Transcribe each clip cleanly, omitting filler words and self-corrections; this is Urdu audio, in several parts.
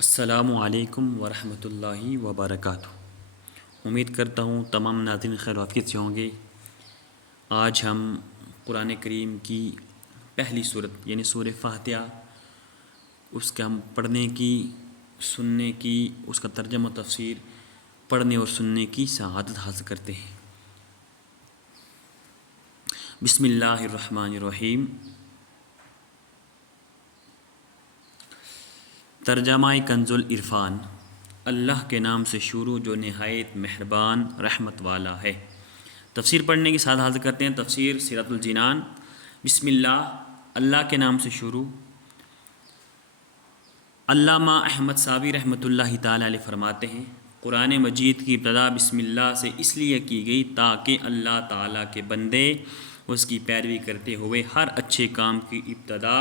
السلام علیکم ورحمۃ اللہ وبرکاتہ۔ امید کرتا ہوں تمام ناظرین خیر و عافیت سے ہوں گے۔ آج ہم قرآن کریم کی پہلی صورت یعنی سورہ فاتحہ اس کا ہم پڑھنے کی، سننے کی، اس کا ترجمہ و تفسیر پڑھنے اور سننے کی سعادت حاصل کرتے ہیں۔ بسم اللہ الرحمن الرحیم۔ ترجمہ کنز العرفان۔ اللہ کے نام سے شروع جو نہایت مہربان رحمت والا ہے۔ تفسیر پڑھنے کی سعادت حاصل کرتے ہیں۔ تفسیر سیرۃ الجنان۔ بسم اللہ کے نام سے شروع۔ علامہ احمد صابی رحمۃ اللہ تعالی علیہ فرماتے ہیں، قرآن مجید کی ابتدا بسم اللہ سے اس لیے کی گئی تاکہ اللہ تعالیٰ کے بندے اس کی پیروی کرتے ہوئے ہر اچھے کام کی ابتدا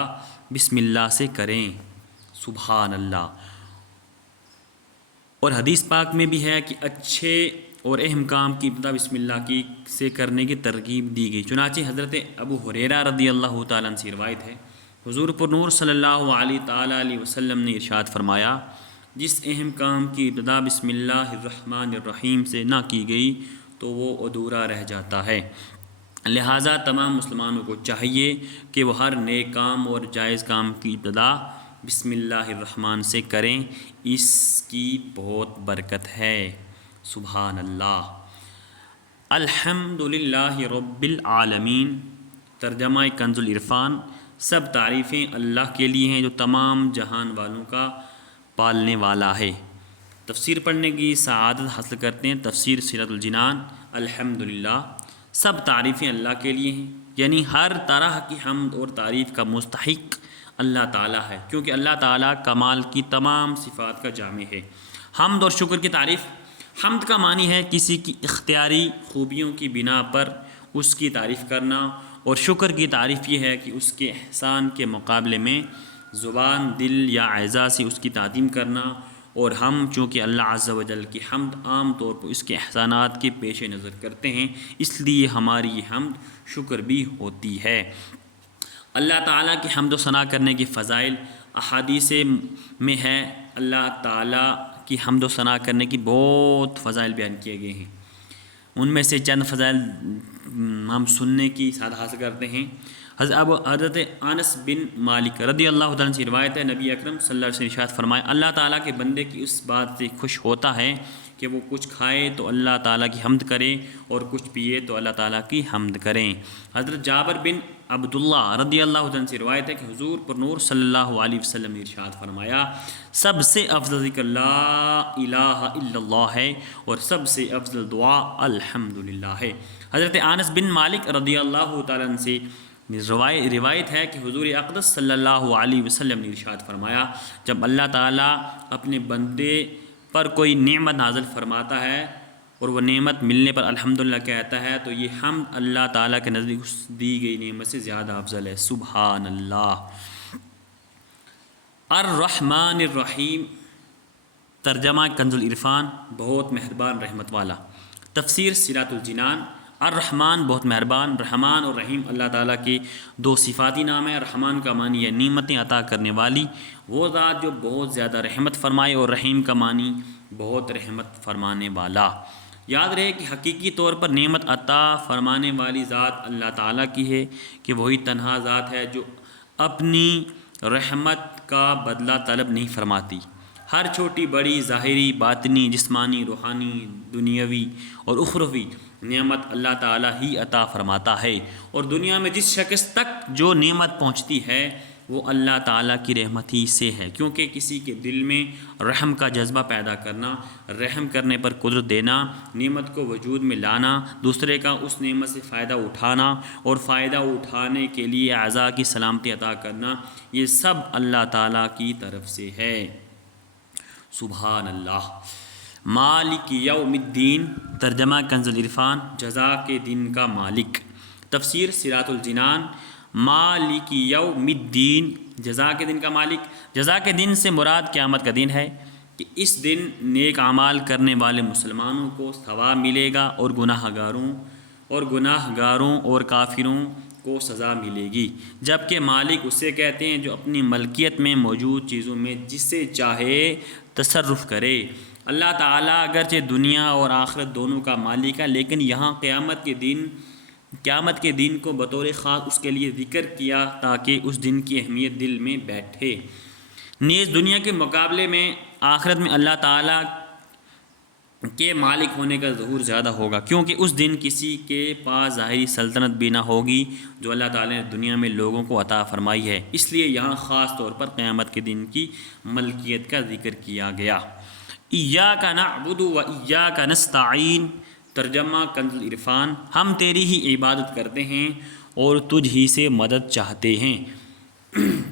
بسم اللہ سے کریں۔ سبحان اللہ۔ اور حدیث پاک میں بھی ہے کہ اچھے اور اہم کام کی ابتدا بسم اللہ کی سے کرنے کی ترغیب دی گئی۔ چنانچہ حضرت ابو ہریرہ رضی اللہ تعالیٰ عنہ سے روایت ہے، حضور پر نور صلی اللہ علیہ وسلم نے ارشاد فرمایا، جس اہم کام کی ابتدا بسم اللہ الرحمن الرحیم سے نہ کی گئی تو وہ ادھورا رہ جاتا ہے۔ لہٰذا تمام مسلمانوں کو چاہیے کہ وہ ہر نیک کام اور جائز کام کی ابتدا بسم اللہ الرحمن سے کریں، اس کی بہت برکت ہے۔ سبحان اللہ۔ الحمد للہ رب العالمین۔ ترجمہ کنز العرفان۔ سب تعریفیں اللہ کے لیے ہیں جو تمام جہان والوں کا پالنے والا ہے۔ تفسیر پڑھنے کی سعادت حاصل کرتے ہیں۔ تفسیر سیرۃ الجنان۔ الحمد للہ، سب تعریفیں اللہ کے لیے ہیں، یعنی ہر طرح کی حمد اور تعریف کا مستحق اللہ تعالیٰ ہے، کیونکہ اللہ تعالیٰ کمال کی تمام صفات کا جامع ہے۔ حمد اور شکر کی تعریف۔ حمد کا معنی ہے کسی کی اختیاری خوبیوں کی بنا پر اس کی تعریف کرنا، اور شکر کی تعریف یہ ہے کہ اس کے احسان کے مقابلے میں زبان، دل یا اعضاء سے اس کی تعظیم کرنا۔ اور ہم چونکہ اللہ عز و جل کی حمد عام طور پر اس کے احسانات کے پیش نظر کرتے ہیں، اس لیے ہماری یہ حمد شکر بھی ہوتی ہے۔ اللہ تعالیٰ کی حمد و ثنا کرنے کی فضائل احادیث میں ہے۔ اللہ تعالیٰ کی حمد و ثنا کرنے کی بہت فضائل بیان کیے گئے ہیں، ان میں سے چند فضائل ہم سننے کی سعادت حاصل کرتے ہیں۔ حضرت انس بن مالک رضی اللہ تعالیٰ سے روایت ہے، نبی اکرم صلی اللہ علیہ وسلم نے ارشاد فرمایا، اللہ تعالیٰ کے بندے کی اس بات سے خوش ہوتا ہے کہ وہ کچھ کھائے تو اللہ تعالیٰ کی حمد کرے اور کچھ پیے تو اللہ تعالیٰ کی حمد کریں۔ حضرت جابر بن عبداللہ رضی اللہ عنہ سے روایت ہے کہ حضور پر نور صلی اللہ علیہ وسلم نے ارشاد فرمایا، سب سے افضل ذکر لا الہ الا اللہ ہے اور سب سے افضل دعا الحمدللہ ہے۔ حضرت انس بن مالک رضی اللہ تعالیٰ عنہ سے روایت ہے کہ حضور اقدس صلی اللہ علیہ وسلم نے ارشاد فرمایا، جب اللہ تعالیٰ اپنے بندے پر کوئی نعمت نازل فرماتا ہے اور وہ نعمت ملنے پر الحمدللہ کہتا ہے تو یہ حمد اللہ تعالیٰ کے نزدیک اس دی گئی نعمت سے زیادہ افضل ہے۔ سبحان اللہ۔ الرحمن الرحیم۔ ترجمہ کنز العرفان۔ بہت مہربان رحمت والا۔ تفسیر سیرۃ الجنان۔ الرحمن بہت مہربان، رحمان اور رحیم اللہ تعالیٰ کے دو صفاتی نام ہیں۔ رحمان کا معنی ہے نعمتیں عطا کرنے والی، وہ ذات جو بہت زیادہ رحمت فرمائے، اور رحیم کا معنی بہت رحمت فرمانے والا۔ یاد رہے کہ حقیقی طور پر نعمت عطا فرمانے والی ذات اللہ تعالیٰ کی ہے، کہ وہی تنہا ذات ہے جو اپنی رحمت کا بدلہ طلب نہیں فرماتی۔ ہر چھوٹی بڑی ظاہری، باطنی، جسمانی، روحانی، دنیاوی اور اخروی نعمت اللہ تعالیٰ ہی عطا فرماتا ہے، اور دنیا میں جس شخص تک جو نعمت پہنچتی ہے وہ اللہ تعالیٰ کی رحمت ہی سے ہے، کیونکہ کسی کے دل میں رحم کا جذبہ پیدا کرنا، رحم کرنے پر قدرت دینا، نعمت کو وجود میں لانا، دوسرے کا اس نعمت سے فائدہ اٹھانا اور فائدہ اٹھانے کے لیے اعضاء کی سلامتی عطا کرنا، یہ سب اللہ تعالیٰ کی طرف سے ہے۔ سبحان اللہ۔ مالک یوم الدین۔ ترجمہ کنز العرفان۔ جزا کے دن کا مالک۔ تفسیر سیرۃ الجنان۔ مالک یوم الدین، جزا کے دن کا مالک۔ جزا کے دن سے مراد قیامت کا دن ہے، کہ اس دن نیک اعمال کرنے والے مسلمانوں کو ثواب ملے گا، اور گناہ گاروں اور کافروں کو سزا ملے گی، جبکہ مالک اسے کہتے ہیں جو اپنی ملکیت میں موجود چیزوں میں جسے چاہے تصرف کرے۔ اللہ تعالیٰ اگرچہ دنیا اور آخرت دونوں کا مالک ہے، لیکن یہاں قیامت کے دن کو بطور خاص اس کے لیے ذکر کیا تاکہ اس دن کی اہمیت دل میں بیٹھے۔ نیز دنیا کے مقابلے میں آخرت میں اللہ تعالیٰ کے مالک ہونے کا ظہور زیادہ ہوگا، کیونکہ اس دن کسی کے پاس ظاہری سلطنت بھی نہ ہوگی جو اللہ تعالیٰ نے دنیا میں لوگوں کو عطا فرمائی ہے، اس لیے یہاں خاص طور پر قیامت کے دن کی ملکیت کا ذکر کیا گیا۔ ایاک نعبد و ایاک نستعین، ترجمہ کنز العرفان، ہم تیری ہی عبادت کرتے ہیں اور تجھ ہی سے مدد چاہتے ہیں۔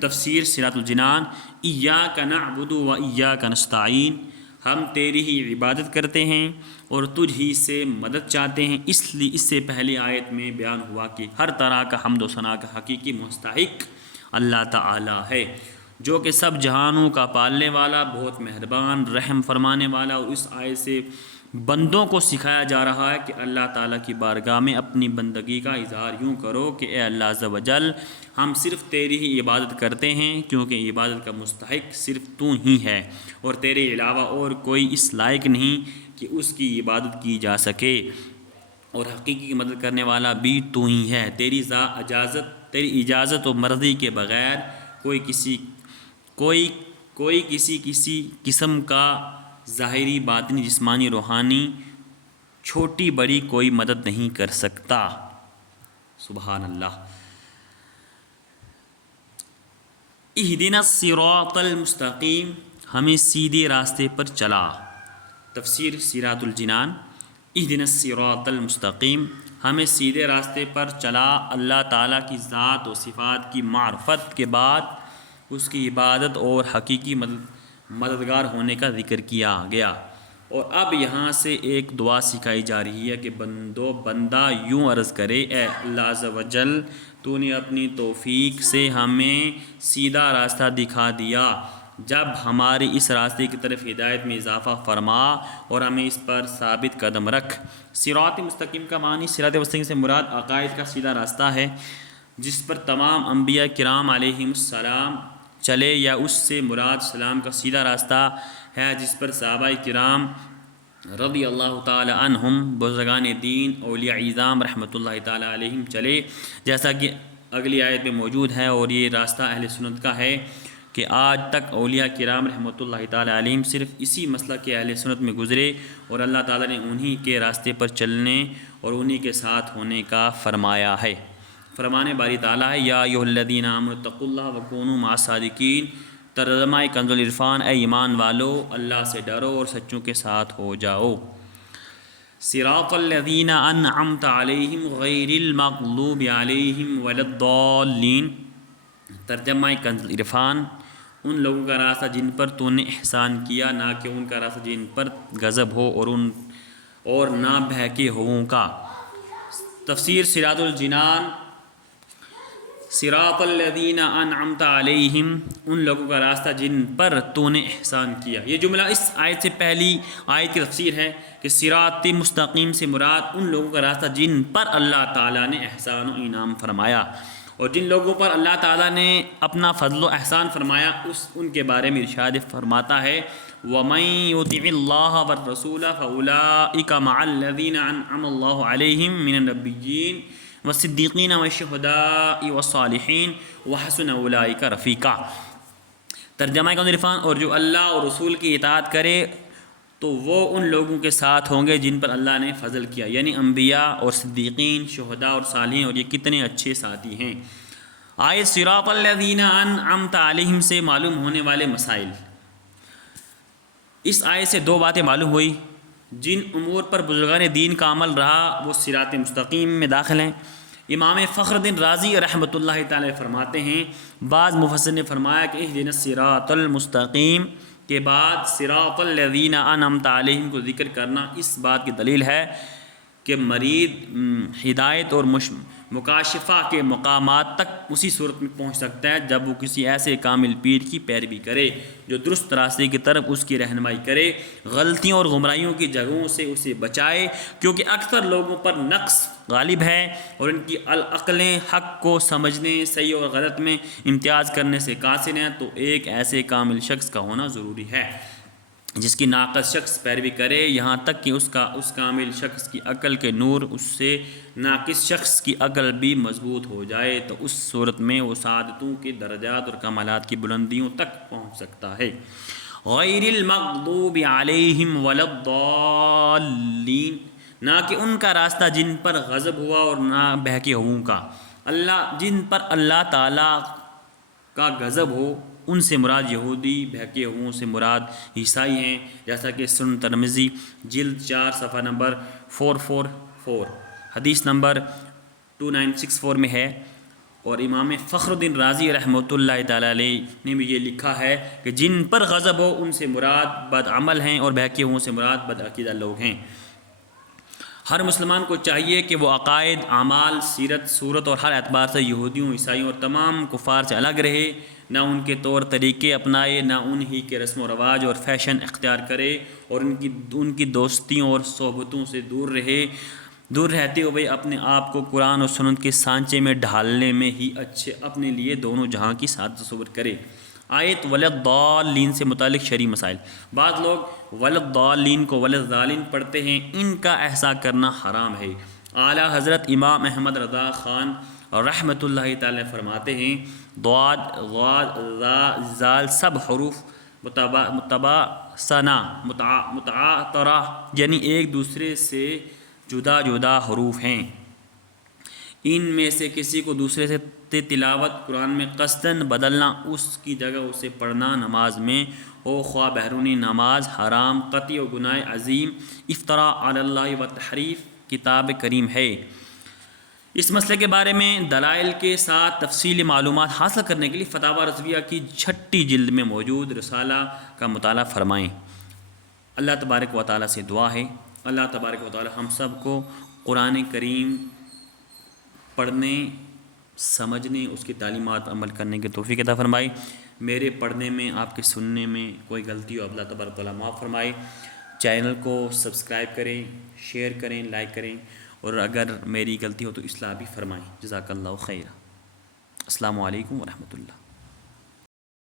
تفسیر صراط الجنان، ایاک نعبد و ایاک نستعین، ہم تیری ہی عبادت کرتے ہیں اور تجھ ہی سے مدد چاہتے ہیں۔ اس لیے اس سے پہلی آیت میں بیان ہوا کہ ہر طرح کا حمد و ثنا کا حقیقی مستحق اللہ تعالی ہے، جو کہ سب جہانوں کا پالنے والا، بہت مہربان، رحم فرمانے والا۔ اور اس آیت سے بندوں کو سکھایا جا رہا ہے کہ اللہ تعالیٰ کی بارگاہ میں اپنی بندگی کا اظہار یوں کرو کہ اے اللہ عز و جل، ہم صرف تیری ہی عبادت کرتے ہیں، کیونکہ عبادت کا مستحق صرف تو ہی ہے، اور تیرے علاوہ اور کوئی اس لائق نہیں کہ اس کی عبادت کی جا سکے، اور حقیقی مدد کرنے والا بھی تو ہی ہے۔ تیری اجازت و مرضی کے بغیر کوئی کسی قسم کا ظاہری، باطنی، جسمانی، روحانی، چھوٹی بڑی کوئی مدد نہیں کر سکتا۔ سبحان اللہ۔ اہدنا الصراط المستقیم، ہمیں سیدھے راستے پر چلا۔ تفسیر صراط الجنان، اہدنا الصراط المستقیم، ہمیں سیدھے راستے پر چلا۔ اللہ تعالیٰ کی ذات و صفات کی معرفت کے بعد اس کی عبادت اور حقیقی مددگار ہونے کا ذکر کیا گیا، اور اب یہاں سے ایک دعا سکھائی جا رہی ہے کہ بندہ یوں عرض کرے، اے اللہ عز و جل، تو نے اپنی توفیق سے ہمیں سیدھا راستہ دکھا دیا، جب ہماری اس راستے کی طرف ہدایت میں اضافہ فرما اور ہمیں اس پر ثابت قدم رکھ۔ صراط مستقیم کا معنی، صراط مستقیم سے مراد عقائد کا سیدھا راستہ ہے جس پر تمام انبیاء کرام علیہم السلام چلے، یا اس سے مراد سلام کا سیدھا راستہ ہے جس پر صحابہ کرام رضی اللہ تعالی عنہم، بزرگان دین، اولیاء اعظام رحمۃ اللہ تعالی علیہم چلے، جیسا کہ اگلی آیت میں موجود ہے۔ اور یہ راستہ اہل سنت کا ہے کہ آج تک اولیاء کرام رحمۃ اللہ تعالی علیہم صرف اسی مسلک کے اہل سنت میں گزرے، اور اللہ تعالیٰ نے انہی کے راستے پر چلنے اور انہی کے ساتھ ہونے کا فرمایا ہے۔ فرمان باری تعالیٰ ہے، یا ایھا الذین آمنوا اتقوا اللہ وکونوا مع الصادقین، ترجمہ کنز العرفان، اے ایمان والو، اللہ سے ڈرو اور سچوں کے ساتھ ہو جاؤ۔ صراط الذین انعمت علیہم غیر المغضوب علیہم ولا الضالین، ترجمہ کنز العرفان، ان لوگوں کا راستہ جن پر تو نے احسان کیا، نہ کہ ان کا راستہ جن پر غضب ہو اور نہ بہکے ہووں کا۔ تفسیر صراط الجنان، صراط الذین انعمت علیہم، ان لوگوں کا راستہ جن پر تو نے احسان کیا۔ یہ جملہ اس آیت سے پہلی آیت کی تفسیر ہے کہ صراط مستقیم سے مراد ان لوگوں کا راستہ جن پر اللہ تعالیٰ نے احسان و انعام فرمایا، اور جن لوگوں پر اللہ تعالیٰ نے اپنا فضل و احسان فرمایا ان کے بارے میں ارشاد فرماتا ہے، وَمَن يُطِعِ اللَّهَ وَالرَّسُولَ فَأُولَٰئِكَ مَعَ الَّذِينَ أَنْعَمَ اللَّهُ عَلَيْهِم مِّنَ النَّبِيِّينَ والصدیقین والشہداء والصالحین وحسن اولئک رفیقا۔ ترجمہ کنز العرفان، اور جو اللہ اور رسول کی اطاعت کرے تو وہ ان لوگوں کے ساتھ ہوں گے جن پر اللہ نے فضل کیا، یعنی انبیاء اور صدیقین، شہداء اور صالحین، اور یہ کتنے اچھے ساتھی ہیں۔ آیت صراط الذین انعمت علیہم سے معلوم ہونے والے مسائل۔ اس آیت سے دو باتیں معلوم ہوئی، جن امور پر بزرگان دین کا عمل رہا وہ صراط مستقیم میں داخل ہیں۔ امام فخر الدین رازی رحمۃ اللہ تعالی فرماتے ہیں، بعض مفسر نے فرمایا کہ اہدنا الصراط المستقیم کے بعد صراط الذین انعمت علیہم کو ذکر کرنا اس بات کی دلیل ہے کہ مرید ہدایت اور مکاشفہ کے مقامات تک اسی صورت میں پہنچ سکتا ہے جب وہ کسی ایسے کامل پیر کی پیروی کرے جو درست راستے کی طرف اس کی رہنمائی کرے، غلطیوں اور گمراہیوں کی جگہوں سے اسے بچائے، کیونکہ اکثر لوگوں پر نقص غالب ہے اور ان کی العقلیں حق کو سمجھنے، صحیح اور غلط میں امتیاز کرنے سے قاصر ہیں، تو ایک ایسے کامل شخص کا ہونا ضروری ہے جس کی ناقص شخص پیروی کرے، یہاں تک کہ اس کامل شخص کی عقل کے نور اس سے ناقص شخص کی عقل بھی مضبوط ہو جائے، تو اس صورت میں وہ سعادتوں کے درجات اور کمالات کی بلندیوں تک پہنچ سکتا ہے۔ غیر المغضوب علیہم ولا الضالین، نہ کہ ان کا راستہ جن پر غضب ہوا اور نہ بہکے ہووں کا، جن پر اللہ تعالیٰ کا غضب ہو ان سے مراد یہودی، بہکے ہوں سے مراد عیسائی ہیں، جیسا کہ سنن ترمذی جلد 4 صفحہ نمبر 444 حدیث نمبر 2964 میں ہے۔ اور امام فخر الدین رازی رحمۃ اللہ تعالیٰ علیہ نے بھی یہ لکھا ہے کہ جن پر غضب ہو ان سے مراد بد عمل ہیں اور بہکے ہوں سے مراد بد عقیدہ لوگ ہیں۔ ہر مسلمان کو چاہیے کہ وہ عقائد، اعمال، سیرت، صورت اور ہر اعتبار سے یہودیوں، عیسائیوں اور تمام کفار سے الگ رہے، نہ ان کے طور طریقے اپنائے، نہ انہی کے رسم و رواج اور فیشن اختیار کرے، اور ان کی دوستیوں اور صحبتوں سے دور رہتے ہوئے اپنے آپ کو قرآن اور سنت کے سانچے میں ڈھالنے میں ہی اپنے لیے دونوں جہاں کی سعادت تصور کرے۔ آیت ولضالین سے متعلق شرعی مسائل۔ بعض لوگ ولضالین کو ولضالین پڑھتے ہیں، ان کا احسا کرنا حرام ہے۔ اعلیٰ حضرت امام احمد رضا خان رحمۃ اللہ تعالی فرماتے ہیں ضاد، غاد، ذا، زال سب حروف متباسنہ متعاطرہ یعنی ایک دوسرے سے جدا جدا حروف ہیں، ان میں سے کسی کو دوسرے سے تلاوت قرآن میں قصداً بدلنا، اس کی جگہ اسے پڑھنا نماز میں ہو خواہ بیرونی نماز، حرام، قطعی و گناہ عظیم، افطراء علی اللہ و تحریف کتاب کریم ہے۔ اس مسئلے کے بارے میں دلائل کے ساتھ تفصیلی معلومات حاصل کرنے کے لیے فتاوی رضویہ کی 6 جلد میں موجود رسالہ کا مطالعہ فرمائیں۔ اللہ تبارک و تعالیٰ سے دعا ہے اللہ تبارک و تعالیٰ ہم سب کو قرآن کریم پڑھنے، سمجھنے، اس کی تعلیمات عمل کرنے کی توفیق عطا فرمائے۔ میرے پڑھنے میں، آپ کے سننے میں کوئی غلطی ہو اللہ تبارک و تعالیٰ معاف فرمائے۔ چینل کو سبسکرائب کریں، شیئر کریں، لائک کریں، اور اگر میری غلطی ہو تو اصلاح بھی فرمائیں۔ جزاک اللہ خیر۔ السلام علیکم ورحمۃ اللہ۔